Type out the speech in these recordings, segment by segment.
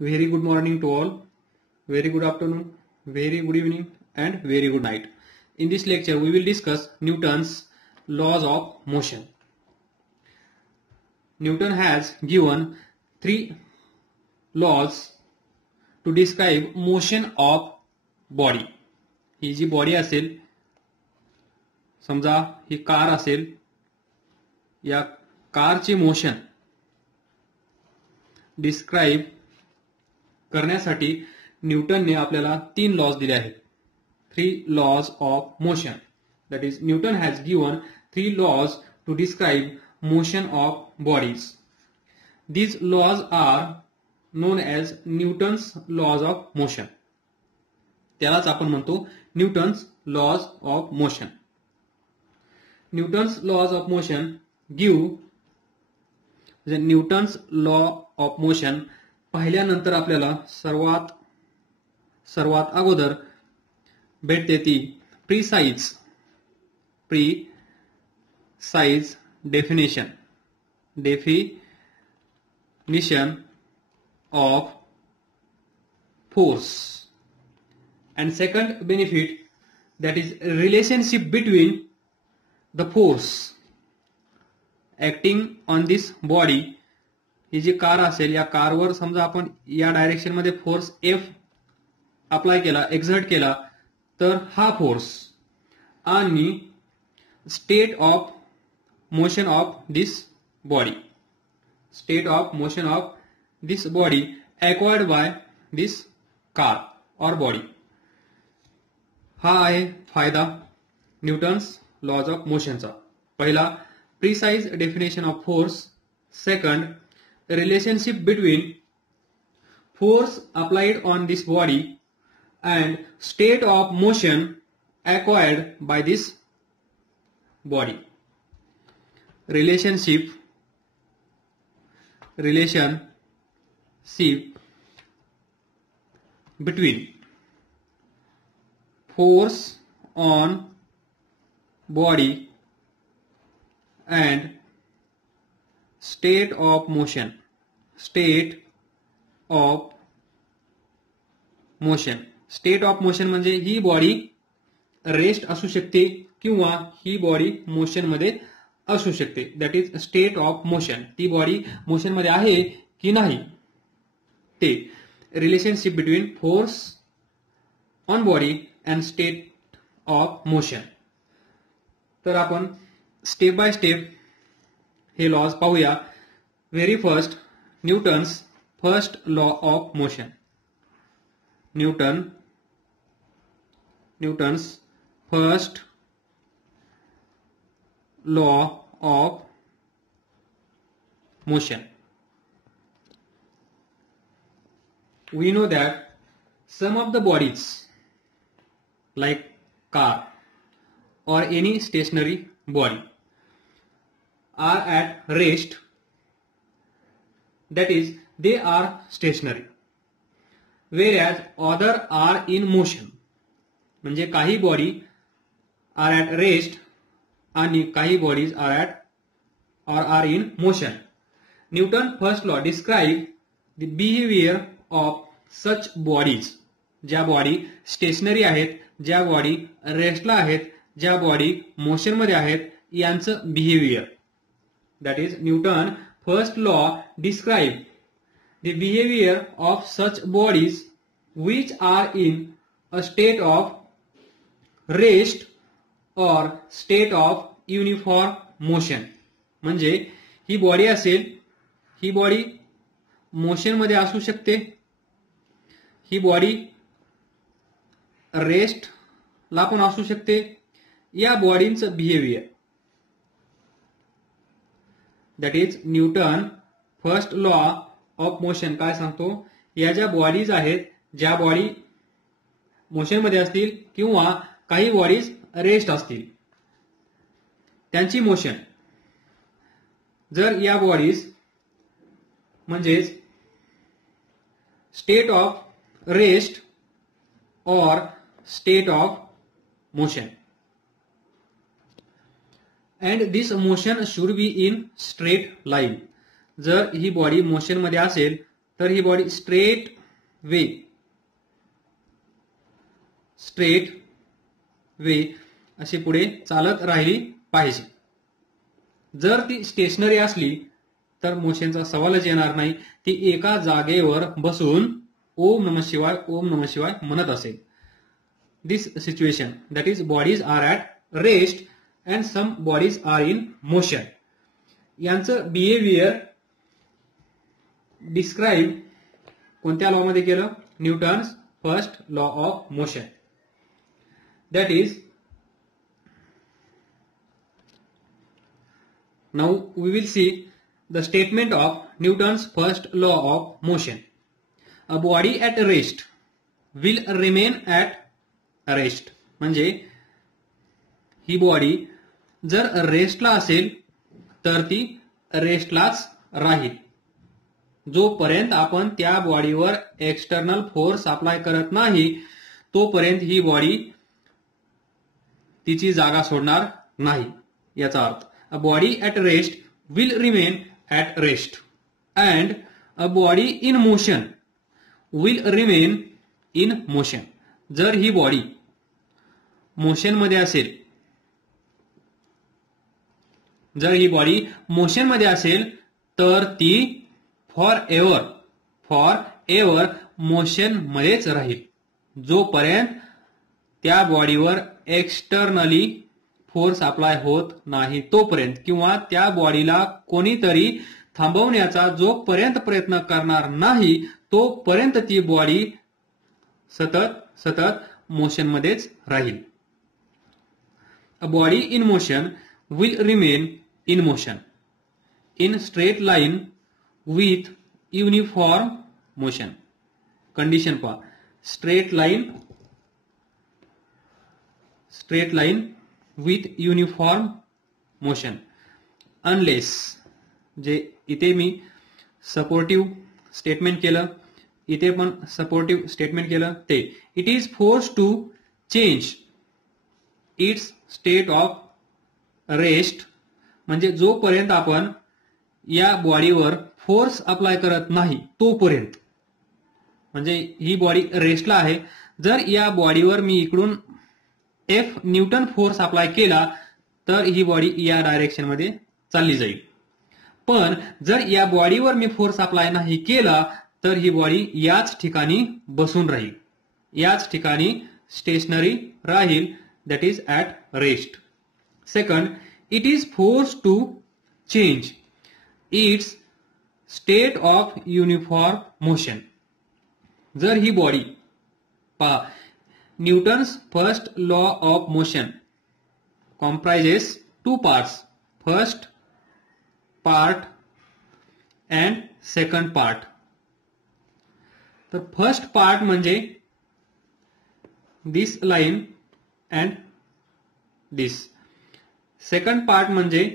Very good morning to all, very good afternoon, very good evening, and very good night. In this lecture, we will discuss Newton's laws of motion. Newton has given three laws to describe motion of body. ही जी body असेल, समजा ही car असेल, या कारची motion describe करण्यासाठी न्यूटनने आपल्याला तीन लॉज दिले आहेत. 3 laws of motion. That is, Newton has given 3 laws to describe motion of bodies. These laws are known as Newton's laws of motion. त्यालाच आपण म्हणतो Newton's laws of motion. Newton's laws of motion give the Newton's law of motion पाहिल्यानंतर आपल्याला सर्वात अगोदर भेटते ती precise definition of force, and second benefit, that is relationship between the force acting on this body. ही जी car असेल, या कारवर समजा आपण या डायरेक्शन मध्ये फोर्स F अप्लाय केला, एक्झर्ट केला, तर हा फोर्स आणि state of motion of this body acquired by this car or body. हा आहे फायदा न्यूटन्स लॉज ऑफ मोशनचा. पहिला, precise definition of force. Second, relationship between force applied on this body and state of motion acquired by this body. Relationship between force on body and state of motion. State of motion म्हणजे ही body rest असू शकते किंवा ही body motion मध्ये असू शकते. That is state of motion. ती body motion मध्ये आहे की नाही ते. Relationship between force on body and state of motion. तर आपण स्टेप बाय स्टेप हे लॉज पाहूया. Very first, Newton's first law of motion. Newton's first law of motion. We know that some of the bodies like car or any stationary body are at rest, that is, they are stationary, whereas other are in motion. म्हणजे काही body R at rest आणि काही bodies are in motion. Newton first law describe the behaviour of such bodies. ज्या body stationery आहेत, ज्या body रेस्टला आहेत, ज्या body motion मध्ये आहेत, यांचं behaviour. That is, Newton first law describe the behavior of such bodies which are in a state of rest or state of uniform motion. म्हणजे ही बॉडी असेल, ही बॉडी मोशन मध्ये असू शकते, ही बॉडी रेस्ट ला पण असू शकते. या बॉडींचं behaviour, that is Newton first law of motion काय सांगतो, या ज्या बॉडीज आहेत, ज्या बॉडी मोशन मध्ये असतील किंवा काही बॉडीज रेस्ट असतील, त्यांची मोशन, जर या बॉडीज म्हणजेच state of rest or state of motion, and this motion should be in straight line. जर ही बॉडी मोशन मध्ये असेल तर ही बॉडी स्ट्रेट वे अशी पुढे चालत राहिली पाहिजे. जर ती स्टेशनरी असली तर मोशनचा सवालच येणार नाही. ती एका जागेवर बसून ओम नमः शिवाय म्हणत असेल. This situation, that is bodies are at rest and some bodies are in motion. यांचं बिहेवियर डिस्क्राईब कोणत्या लॉ मध्ये केलं? Newton's first law of motion. That is, now we will see the statement of Newton's first law of motion. A body at rest will remain at rest. म्हणजे ही body जर रेस्टला असेल तर ती रेस्टलाच राहील. जोपर्यंत आपण त्या बॉडीवर एक्सटर्नल फोर्स अप्लाय करत नाही तोपर्यंत ही बॉडी तिची जागा सोडणार नाही. याचा अर्थ a body at rest will remain at rest and a body in motion will remain in motion. जर ही बॉडी मोशन मध्ये असेल, तर ती फॉर एव्हर मोशन मध्येच राहील. जोपर्यंत त्या बॉडीवर एक्सटर्नली फोर्स अप्लाय होत नाही तोपर्यंत, किंवा त्या बॉडीला कोणीतरी थांबवण्याचा जोपर्यंत प्रयत्न करणार नाही तोपर्यंत ती बॉडी सतत मोशन मध्येच राहील. A body in motion will remain in motion in straight line with uniform motion. Condition पहा, straight line with uniform motion unless, जे इथे मी सपोर्टिव्ह स्टेटमेंट केलं, इथे पण सपोर्टिव्ह स्टेटमेंट केलं, ते it is force to change its state of rest. म्हणजे जोपर्यंत आपण या बॉडीवर फोर्स अप्लाय करत नाही तोपर्यंत, म्हणजे ही बॉडी रेस्टला आहे. जर या बॉडीवर मी इकडून F न्यूटन फोर्स अप्लाय केला तर ही बॉडी या डायरेक्शन मध्ये चालली जाईल. पण जर या बॉडीवर मी फोर्स अप्लाय नाही केला तर ही बॉडी याच ठिकाणी बसून राहील, याच ठिकाणी स्टेशनरी राहील, that is at rest. Second, it is force to change its state of uniform motion. जर ही बॉडी पहा, Newton's first law of motion comprises two parts, first part and second part. तर फर्स्ट पार्ट म्हणजे this line and this. Second part म्हणजे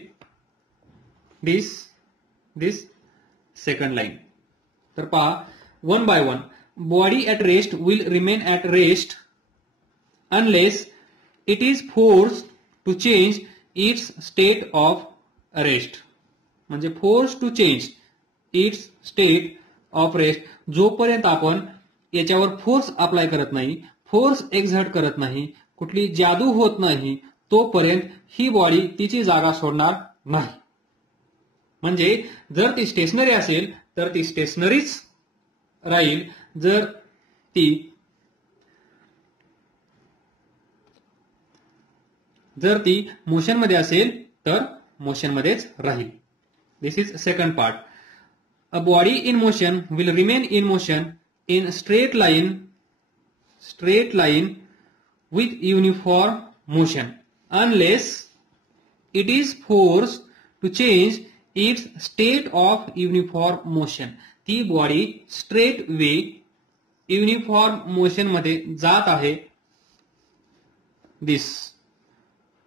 this second line. तर पहा, one by one, body at rest will remain at rest unless it is forced to change its state of rest. म्हणजे force to change its state of rest, जोपर्यंत आपण याच्यावर force apply करत नाही, force exert करत नाही, कुठली जादू होत नाही तोपर्यंत ही बॉडी तिची जागा सोडणार नाही. म्हणजे जर ती स्टेशनरी असेल तर ती स्टेशनरीच राहील, जर ती मोशन मध्ये असेल तर मोशन मध्येच राहील. This is second part. A body in motion will remain in motion in straight line with uniform motion unless it is force to change its state of uniform motion. ती body straight way uniform motion मध्ये जात आहे.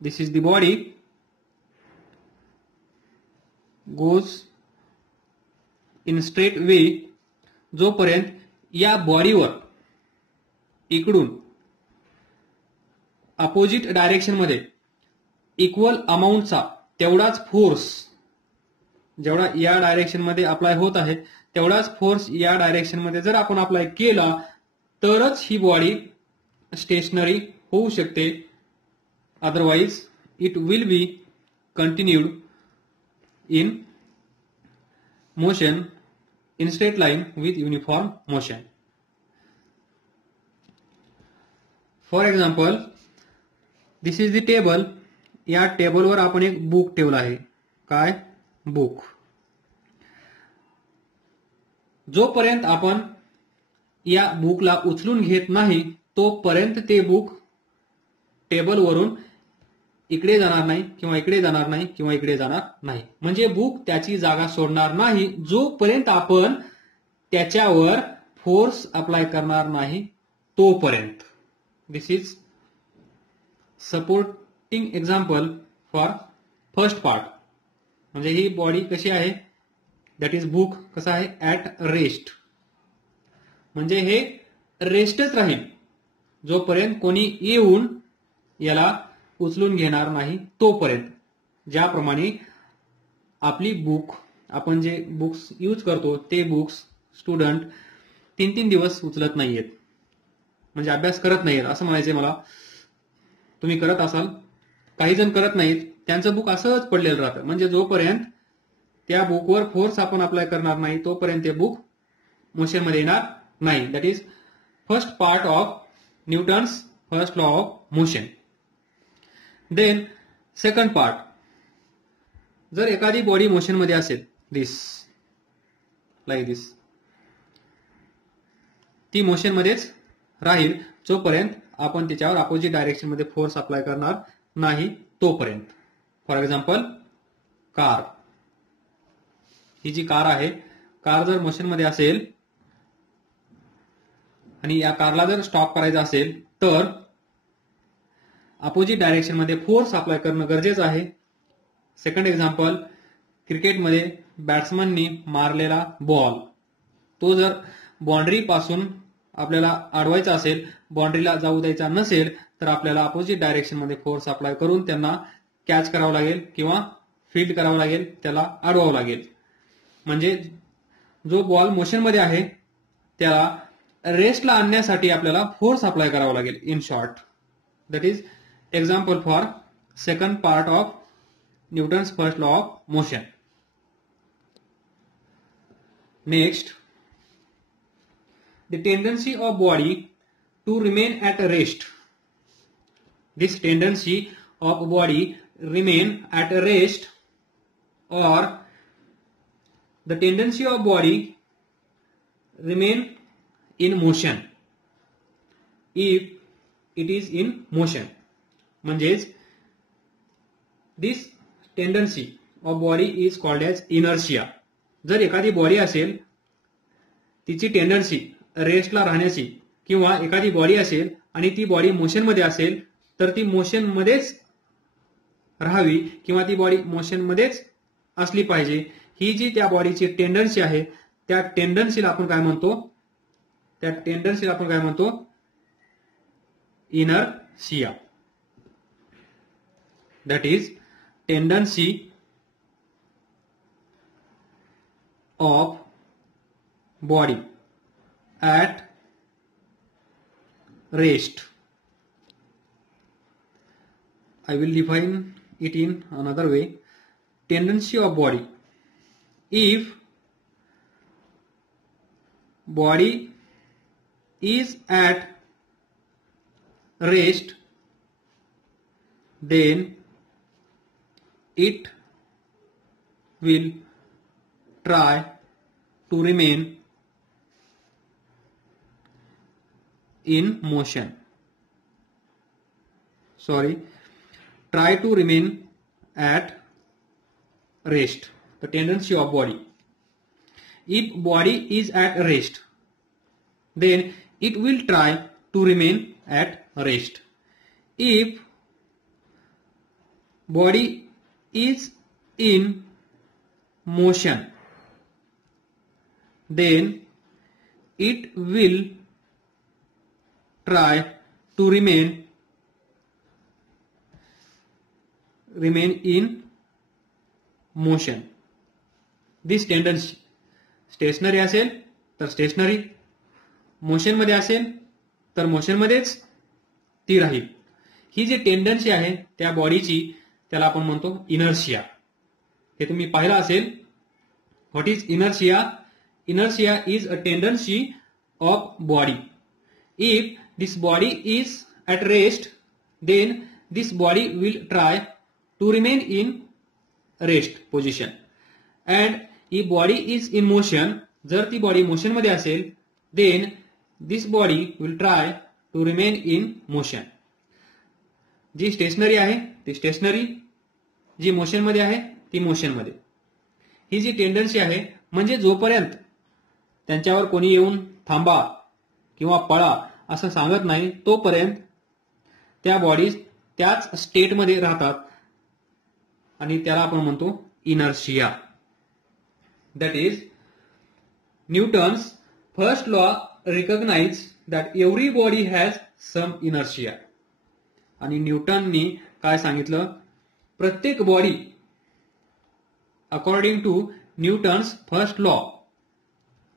This is the body goes in straight way. जोपर्यंत या बॉडीवर इकडून opposite direction मध्ये equal अमाऊंटचा तेवढाच force जेवढा या डायरेक्शन मध्ये अप्लाय होत आहे तेवढाच फोर्स या डायरेक्शन मध्ये जर आपण अप्लाय केला तरच ही बॉडी स्टेशनरी होऊ शकते, otherwise it will be continued in motion in straight line with uniform motion. For example, this is the table. या टेबलवर आपण एक बुक ठेवला आहे. काय? बुक. जोपर्यंत आपण या बुकला उचलून घेत नाही तोपर्यंत ते बुक टेबलवरून इकडे जाणार नाही किंवा इकडे जाणार नाही किंवा इकडे जाणार नाही. म्हणजे बुक त्याची जागा सोडणार नाही जोपर्यंत आपण त्याच्यावर फोर्स अप्लाय करणार नाही तोपर्यंत. This is supporting example for first part. म्हणजे ही बॉडी कशी आहे, दॅट इज बुक कसं आहे, ऍट रेस्ट. म्हणजे हे रेस्टच राहील जोपर्यंत कोणी येऊन याला उचलून घेणार नाही तोपर्यंत. ज्याप्रमाणे आपली बुक, आपण जे बुक्स यूज करतो ते बुक्स स्टुडंट 3-3 दिवस उचलत नाहीयेत, म्हणजे अभ्यास करत नाहीयेत असं म्हणायचंय मला. तुम्ही करत असाल, काही जण करत नाहीत, त्यांचं बुक असंच पडलेलं राहतं. म्हणजे जोपर्यंत त्या बुकवर फोर्स आपण अप्लाय करणार नाही तोपर्यंत ते बुक मोशनमध्ये येणार नाही. That is first part of Newton's first law of motion. Then second part, जर एखादी बॉडी मोशन मध्ये असेल, दिस लाईक दिस, ती मोशन मध्येच राहील जोपर्यंत आपण त्याच्यावर अपोजिट डायरेक्शन मध्ये फोर्स अप्लाय करणार नाही तोपर्यंत. For example car. ही जी कार आहे, कार जर मोशन मध्ये असेल आणि या कारला जर स्टॉप करायचा असेल तर अपोजिट डायरेक्शन मध्ये फोर्स अप्लाय करणं गरजेचं आहे. सेकंड एक्झाम्पल, क्रिकेटमध्ये बॅट्समननी मारलेला बॉल, तो जर बाउंड्री पासून आपल्याला अडवायचा असेल, बाउंड्रीला जाऊ द्यायचा नसेल, तर आपल्याला अपोजिट डायरेक्शन मध्ये फोर्स अप्लाय करून त्यांना कॅच करावं लागेल किंवा फील्ड करावं लागेल, त्याला अडवावं लागेल. म्हणजे जो बॉल मोशन मध्ये आहे त्याला रेस्टला आणण्यासाठी आपल्याला फोर्स अप्लाय करावा लागेल. In short, that is example for second part of Newton's first law of motion. Next, the tendency of body to remain at rest. This tendency of body remain at rest, or the tendency of body remain in motion if it is in motion. म्हणजेच this tendency of body is called as inertia. जर एखादी body असेल, तिची tendency रेस्टला राहण्याची, किंवा एखादी body असेल आणि ती बॉडी मोशन मध्ये असेल तर ती मोशन मध्येच राहावी किंवा ती बॉडी मोशन मध्येच असली पाहिजे. ही जी त्या बॉडीची टेंडन्सी आहे त्या टेंडन्सीला आपण काय म्हणतो, inertia. That is tendency of body at rest. I will define it in another way. Tendency of body. If body is at rest, then it will try to remain in motion. Try to remain at rest. The tendency of body. If body is at rest, then it will try to remain at rest. If body is in motion, then it will try to remain in motion. This tendency stationary असेल तर stationery, मोशनमध्ये असेल तर मोशनमध्येच ती राहील. ही जी tendency आहे त्या बॉडीची त्याला आपण म्हणतो इनर्शिया. हे तुम्ही पाहिलं असेल. What is inertia? Inertia is a tendency of body. If this body is at rest, then this body will try to remain in rest position. And if body is in motion, जर ती body motion मध्ये असेल, then this body will try to remain in motion. जी stationary आहे ती stationery, जी motion मध्ये आहे ती मोशन मध्ये. ही जी टेंडन्सी आहे म्हणजे जोपर्यंत त्यांच्यावर कोणी येऊन थांबा किंवा पळा असं सांगत नाही तोपर्यंत त्या बॉडीज त्याच स्टेटमध्ये राहतात आणि त्याला आपण म्हणतो inertia. That is Newton's first law recognise that every body has some inertia. आणि न्यूटननी काय सांगितलं? प्रत्येक body according to Newton's first law,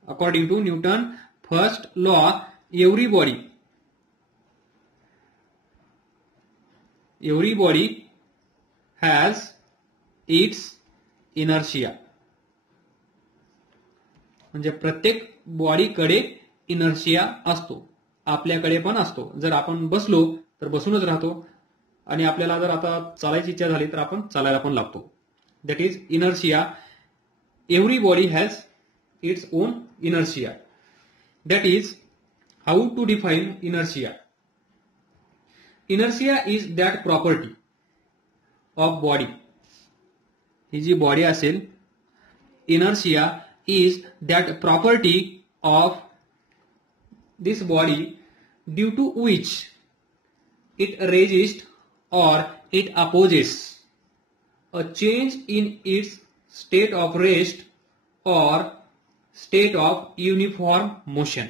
according to Newton first law, every body has its inertia. म्हणजे प्रत्येक बॉडीकडे इनर्शिया असतो, आपल्याकडे पण असतो. जर आपण बसलो तर बसूनच राहतो आणि आपल्याला जर आता चालायची इच्छा झाली तर आपण चालायला पण लागतो. That is inertia. Every body has its own inertia. That is how to define inertia. Inertia is that property of body. ही जी बॉडी असेल, inertia is that property of this body due to which it resist or it opposes a change in its state of rest or state of uniform motion.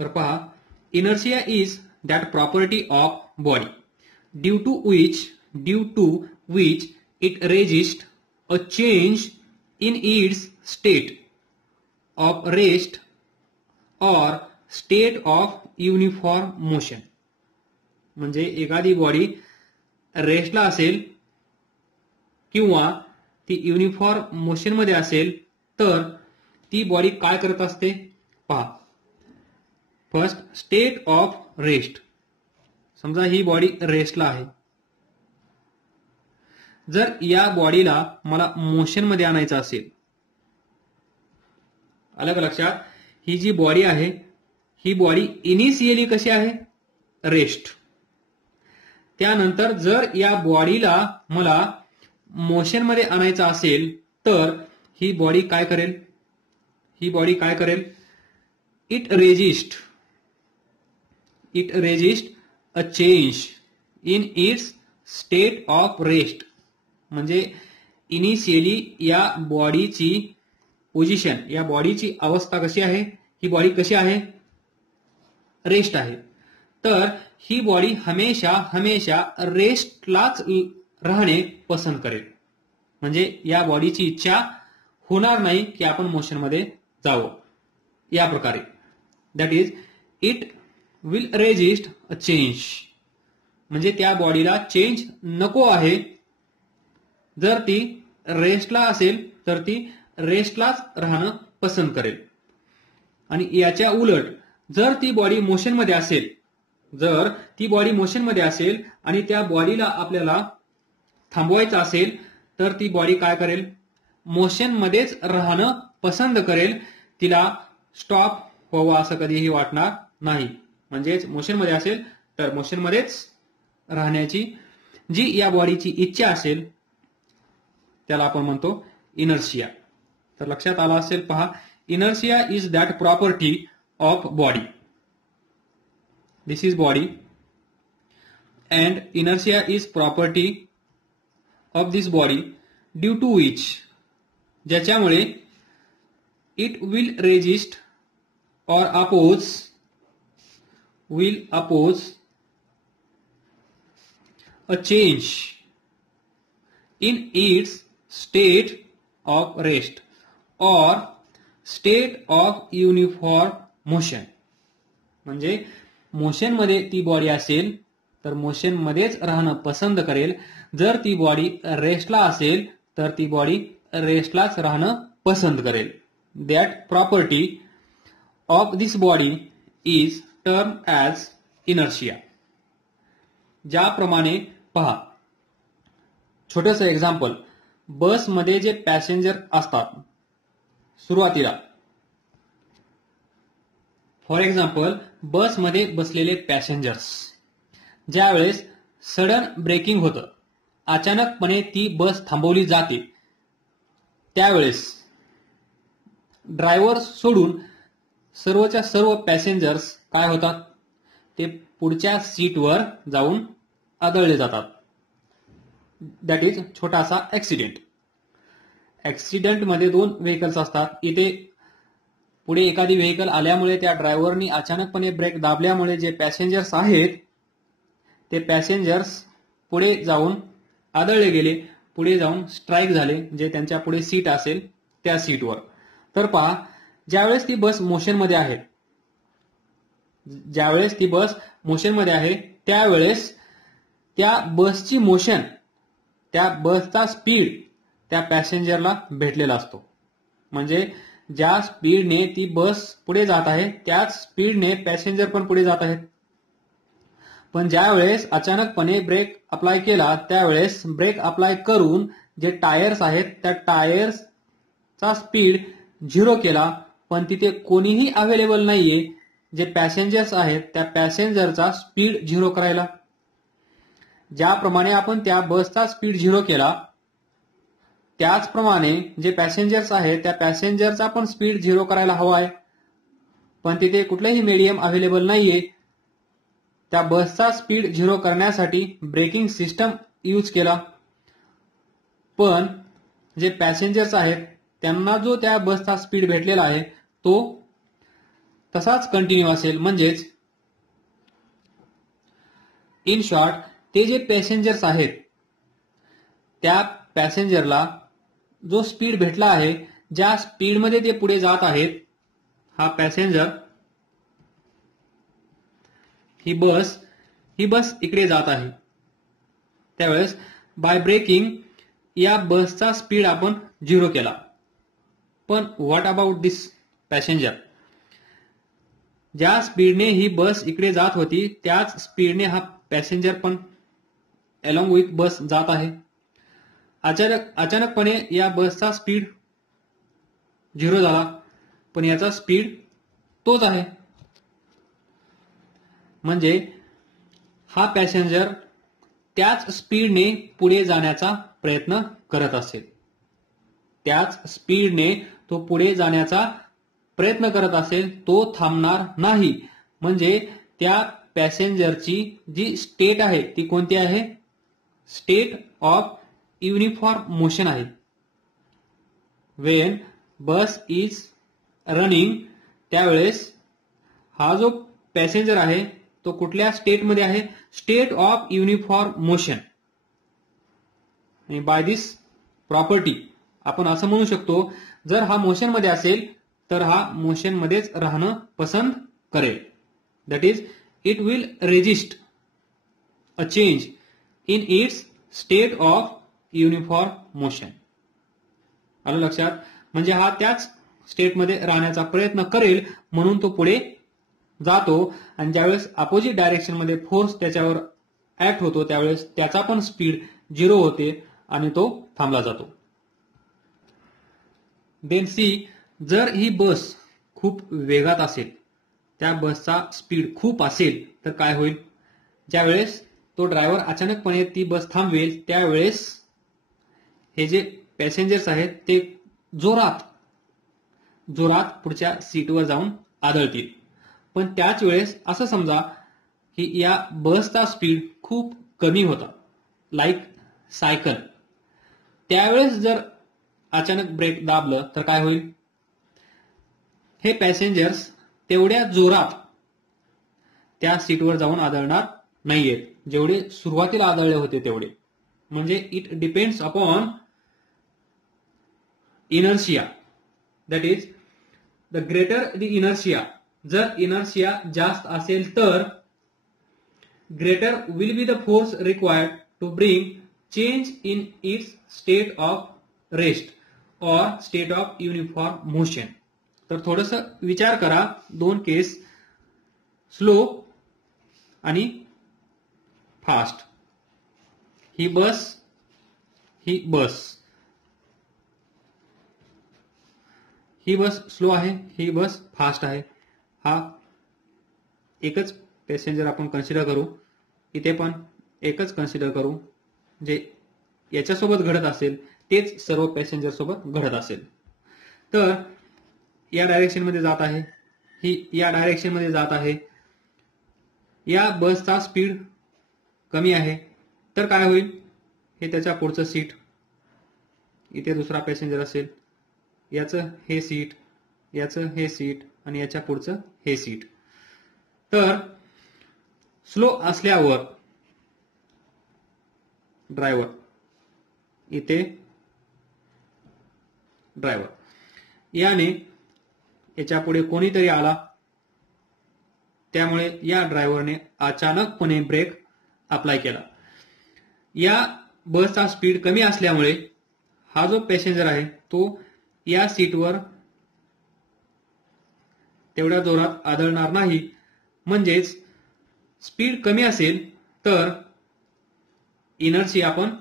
तर पहा, inertia is that property of body due to which it resists a change in its state of rest or state of uniform motion. म्हणजे एखादी body रेस्टला असेल किंवा ती uniform motion मध्ये असेल तर ती बॉडी काय करत असते पहा. First, state of rest. समजा ही बॉडी रेस्टला आहे. जर या बॉडीला मला मोशन मध्ये आणायचं असेल, आलं का लक्षात? ही जी बॉडी आहे ही बॉडी इनिशियली कशी आहे? रेस्ट. त्यानंतर जर या बॉडीला मला मोशन मध्ये आणायचं असेल तर ही बॉडी काय करेल? ही बॉडी काय करेल? It resist a change in its state of rest. म्हणजे इनिशियली या बॉडीची पोझिशन, या बॉडीची अवस्था कशी आहे? ही बॉडी कशी आहे? रेस्ट आहे. तर ही बॉडी हमेशा रेस्टलाच राहणे पसंत करेल. म्हणजे या बॉडीची इच्छा होणार नाही की आपण मोशन मध्ये जावं. या प्रकारे that is it will resist a change. म्हणजे त्या बॉडीला चेंज नको आहे. जर ती रेस्टला असेल तर ती रेस्टलाच राहणं पसंत करेल. आणि याच्या उलट जर ती बॉडी मोशन मध्ये असेल, आणि त्या बॉडीला आपल्याला थांबवायचं असेल तर ती बॉडी काय करेल? मोशन मध्येच राहणं पसंत करेल. तिला स्टॉप व्हावं असं कधीही वाटणार नाही. म्हणजेच मोशन मध्ये असेल तर मोशन मध्येच राहण्याची जी या बॉडीची इच्छा असेल त्याला आपण म्हणतो इनर्शिया. तर लक्षात आला असेल पहा, inertia is that property of body. This is body and inertia is property of this body due to which, ज्याच्यामुळे it will resist or will oppose a change in its state of rest or state of uniform motion. म्हणजे मोशनमध्ये ती body असेल तर मोशनमध्येच राहणं पसंत करेल. जर ती बॉडी रेस्टला असेल तर ती बॉडी रेस्टलाच राहणं पसंत करेल. That property of this body is term as inertia. ज्याप्रमाणे पहा, छोटंसं एक्झाम्पल, बसमध्ये जे पॅसेंजर असतात सुरुवातीला, फॉर एक्झाम्पल बसमध्ये बसलेले पॅसेंजर्स ज्यावेळेस सडन ब्रेकिंग होतं, अचानकपणे ती बस थांबवली जाते, त्यावेळेस ड्रायव्हर सोडून सर्वच्या सर्व पॅसेंजर्स काय होतात, ते पुढच्या सीटवर जाऊन आदळले जातात. दॅट इज छोटासा ऍक्सिडेंट. ऍक्सिडेंटमध्ये 2 व्हेकल्स असतात. इथे पुढे एखादी व्हेकल आल्यामुळे त्या ड्रायव्हरनी अचानकपणे ब्रेक दाबल्यामुळे जे पॅसेंजर्स आहेत ते पॅसेंजर्स पुढे जाऊन आदळले गेले, पुढे जाऊन स्ट्राईक झाले, जे त्यांच्या पुढे सीट असेल त्या सीटवर. तर पहा, ज्यावेळेस ती बस मोशनमध्ये आहे, ज्यावेळेस ती बस मोशनमध्ये आहे त्यावेळेस त्या बसची मोशन, त्या बसचा स्पीड त्या पॅसेंजरला भेटलेला असतो. म्हणजे ज्या स्पीडने ती बस पुढे जात आहे त्याच स्पीडने पॅसेंजर पण पुढे जात आहेत. पण ज्यावेळेस अचानकपणे ब्रेक अप्लाय केला त्यावेळेस ब्रेक अप्लाय करून जे टायर्स आहेत त्या टायर्सचा स्पीड 0 केला, पण तिथे कोणीही अवेलेबल नाहीये जे पॅसेंजर्स आहेत त्या पॅसेंजरचा स्पीड 0 करायला. ज्याप्रमाणे आपण त्या बसचा स्पीड 0 केला त्याचप्रमाणे जे पॅसेंजर्स आहेत त्या पॅसेंजरचा पण स्पीड 0 करायला हवा आहे, पण तिथे कुठलंही मीडियम अवेलेबल नाहीये. त्या बसचा स्पीड 0 करण्यासाठी ब्रेकिंग सिस्टम यूज केला, पण जे पॅसेंजर्स आहेत त्यांना जो त्या बसचा स्पीड भेटलेला आहे तो तसाच कंटिन्यू असेल. म्हणजेच इन शॉर्ट, ते जे पॅसेंजर्स आहेत त्या पॅसेंजरला जो स्पीड भेटला आहे, ज्या स्पीडमध्ये ते पुढे जात आहेत, हा पॅसेंजर, ही बस इकडे जात आहे, त्यावेळेस बाय ब्रेकिंग या बसचा स्पीड आपण 0 केला. पण व्हॉट अबाउट दिस पॅसेंजर? ज्या स्पीडने ही बस इकडे जात होती त्याच स्पीडने हा पॅसेंजर पण अलॉंग विथ बस जात आहे. अचानकपणे या बसचा स्पीड 0 झाला, पण याचा स्पीड तोच आहे. म्हणजे हा पॅसेंजर त्याच स्पीडने पुढे जाण्याचा प्रयत्न करत असेल, त्याच स्पीडने तो पुढे जाण्याचा प्रयत्न करत असेल, तो थांबणार नाही. म्हणजे त्या पॅसेंजरची जी स्टेट आहे ती कोणती आहे? स्टेट ऑफ युनिफॉर्म मोशन आहे. वेन बस इज रनिंग त्यावेळेस हा जो पॅसेंजर आहे तो कुठल्या स्टेटमध्ये आहे? State of uniform motion. आणि बाय दिस प्रॉपर्टी आपण असं म्हणू शकतो, जर हा मोशनमध्ये असेल तर हा मोशनमध्येच राहणं पसंत करेल. That is it will resist a change in its state of uniform motion. आलं लक्षात? म्हणजे हा त्याच स्टेटमध्ये राहण्याचा प्रयत्न करेल म्हणून तो पुढे जातो, आणि ज्यावेळेस अपोजिट डायरेक्शनमध्ये फोर्स त्याच्यावर ऍक्ट होतो त्यावेळेस त्याचा पण स्पीड 0 होते आणि तो थांबला जातो. देन सी, जर ही बस खूप वेगात असेल, त्या बसचा स्पीड खूप असेल तर काय होईल? ज्यावेळेस तो ड्रायव्हर अचानकपणे ती बस थांबवेल त्यावेळेस हे जे पॅसेंजर्स आहेत ते जोरात पुढच्या सीटवर जाऊन आदळतील. पण त्याच वेळेस असं समजा की या बसचा स्पीड खूप कमी होता, लाईक सायकल, त्यावेळेस जर अचानक ब्रेक दाबलं तर काय होईल? हे पॅसेंजर्स तेवढ्या जोरात त्या सीटवर जाऊन आदळणार नाहीयेत जेवढे सुरुवातीला आदळले होते तेवढे. म्हणजे it depends upon inertia, that is the greater the inertia, जर इनर्शिया जास्त असेल तर greater will be the force required to bring change in its state of rest or state of uniform motion. तर थोडस विचार करा, दोन केस, स्लो आणि फास्ट. ही बस, ही बस, ही बस स्लो आहे, ही बस फास्ट आहे. हा एकच पॅसेंजर आपण कन्सिडर करू, इथे पण एकच कन्सिडर करू. जे याच्यासोबत घडत असेल तेच सर्व पॅसेंजर सोबत घडत असेल. तर या डायरेक्शन मध्ये जात आहे, ही या डायरेक्शन मध्ये जात आहे. या बसचा स्पीड कमी आहे, तर काय होईल, हे त्याच्या पुढचं सीट, इथे दुसरा पॅसेंजर असेल, याचं हे सीट, याचं हे सीट आणि याच्या पुढचं हे सीट. तर स्लो असल्यावर ड्रायव्हर, इथे ड्रायव्हर, याने याच्या पुढे कोणीतरी आला, त्यामुळे या ड्रायव्हरने अचानकपणे ब्रेक अप्लाय केला. या बसचा स्पीड कमी असल्यामुळे हा जो पॅसेंजर आहे तो या सीटवर तेवढ्या जोरात आदळणार नाही. म्हणजेच स्पीड कमी असेल तर इनर्शिया पण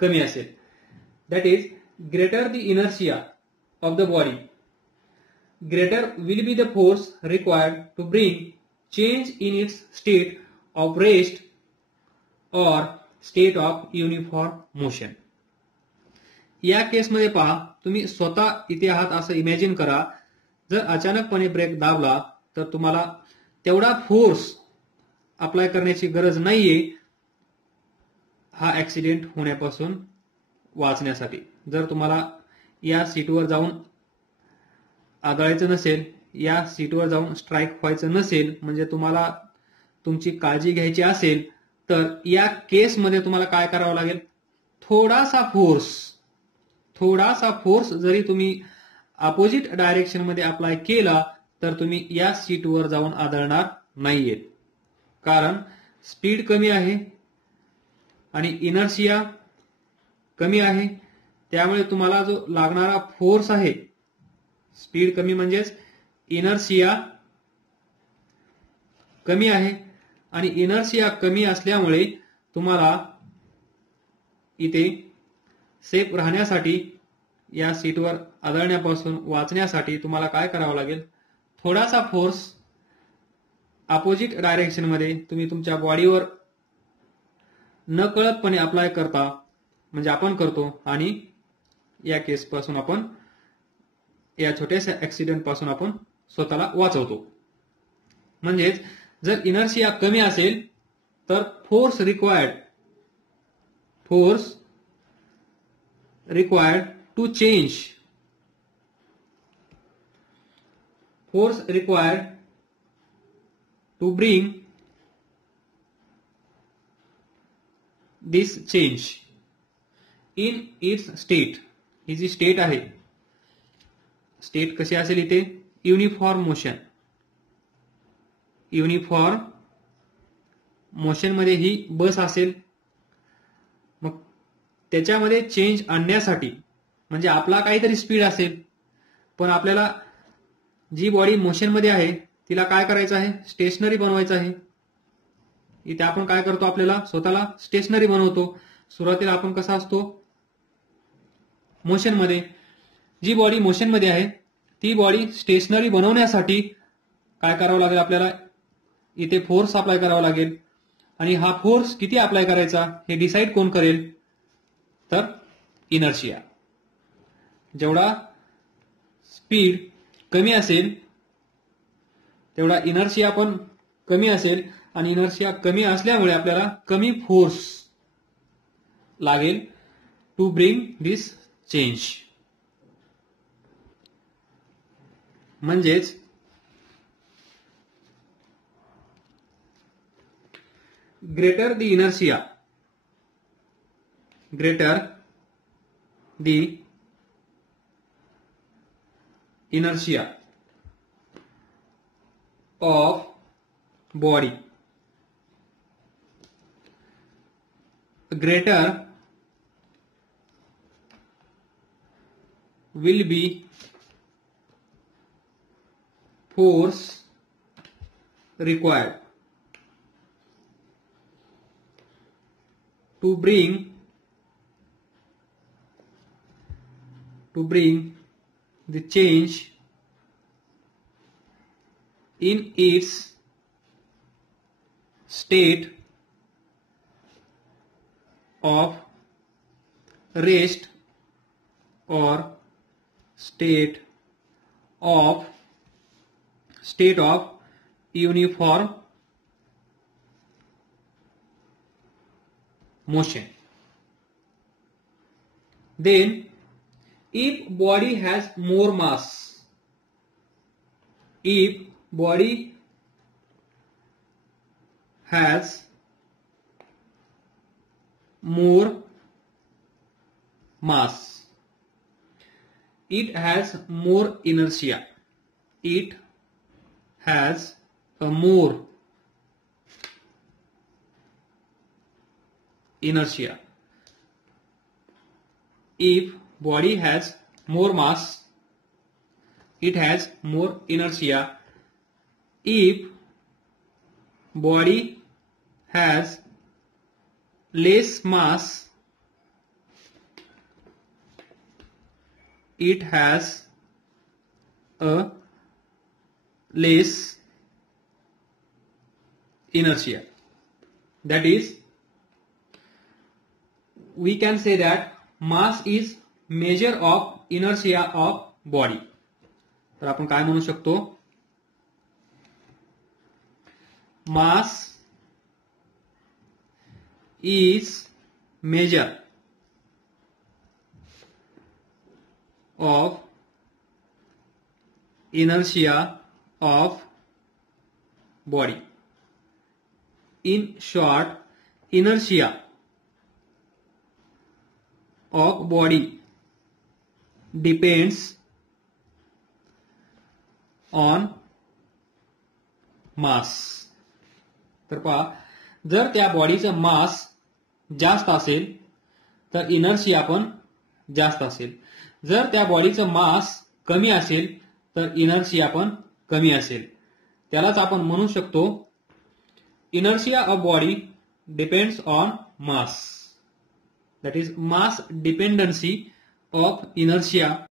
कमी असेल. That is greater the inertia of the body, greater will be the force required to bring change in its state of rest or state of uniform motion. या केसमध्ये पहा, तुम्ही स्वतः इथे आहात असं इमॅजिन करा. जर अचानकपणे ब्रेक दाबला तर तुम्हाला तेवढा फोर्स अप्लाय करण्याची गरज नाहीये हा ऍक्सिडेंट होण्यापासून वाचण्यासाठी. जर तुम्हाला या सीटवर जाऊन आदळायचं नसेल, या सीटवर जाऊन स्ट्राईक व्हायचं नसेल, म्हणजे तुम्हाला तुमची काळजी घ्यायची असेल, तर या केसमध्ये तुम्हाला काय करावं लागेल, थोडासा फोर्स जरी तुम्ही अपोजिट डायरेक्शन मध्ये अप्लाय केला तर तुम्ही या सीटवर जाऊन आदळणार नाहीये. कारण स्पीड कमी आहे आणि इनर्शिया कमी आहे, त्यामुळे तुम्हाला जो लागणारा फोर्स आहे, स्पीड कमी म्हणजेच इनर्शिया कमी आहे, आणि इनर्शिया कमी असल्यामुळे तुम्हाला इथे सेफ राहण्यासाठी, या सीटवर आदळण्यापासून वाचण्यासाठी तुम्हाला काय करावं लागेल, थोडासा फोर्स अपोजिट डायरेक्शन मध्ये तुम्ही तुमच्या बॉडीवर नकळतपणे अप्लाय करता, म्हणजे आपण करतो, आणि या केसपासून आपण, या छोट्याशा ऍक्सिडेंट पासून आपण स्वतःला वाचवतो. म्हणजेच जर इनर्शिया कमी असेल तर force required to change, force required to bring this change in its state. ही जी स्टेट आहे, स्टेट कशी असेल इथे, युनिफॉर्म मोशन. युनिफॉर्म मोशन मध्ये ही बस असेल. मग त्याच्यामध्ये चेंज आणण्यासाठी, म्हणजे आपला काहीतरी स्पीड असेल, पण आपल्याला जी बॉडी मोशन मध्ये आहे तिला काय करायचं आहे, स्टेशनरी बनवायचं आहे. इथे आपण काय करतो, आपल्याला स्वतःला स्टेशनरी बनवतो. सुरुवातीला आपण कसा असतो, मोशन मध्ये. जी बॉडी मोशन मध्ये आहे ती बॉडी स्टेशनरी बनवण्यासाठी काय करावं लागेल, आपल्याला इथे फोर्स अप्लाय करावा लागेल. आणि हा फोर्स किती अप्लाय करायचा हे डिसाईड कोण करेल, तर इनर्शिया. जेवढा स्पीड कमी असेल तेवढा इनर्शिया पण कमी असेल, आणि इनर्शिया कमी असल्यामुळे आपल्याला कमी फोर्स लागेल टू ब्रिंग दिस चेंज. म्हणजेच greater the inertia, greater the inertia of body greater will be force required to bring the change in its state of rest or state of uniform motion. Then if body has more mass, if body has more mass, it has more inertia, it has a more inertia. If body has more mass, it has more inertia. If body has less mass, it has a less inertia. That is, we can say that mass is measure of inertia of body. तर आपण काय म्हणू शकतो, mass is measure of inertia of body. In short, inertia of body depends on mass. तर पहा, जर त्या बॉडीचं मास जास्त असेल तर इनर्शिया पण जास्त असेल. जर त्या बॉडीचं मास कमी असेल तर इनर्शिया पण कमी असेल. त्यालाच आपण म्हणू शकतो inertia of body depends on mass. That is mass dependency of inertia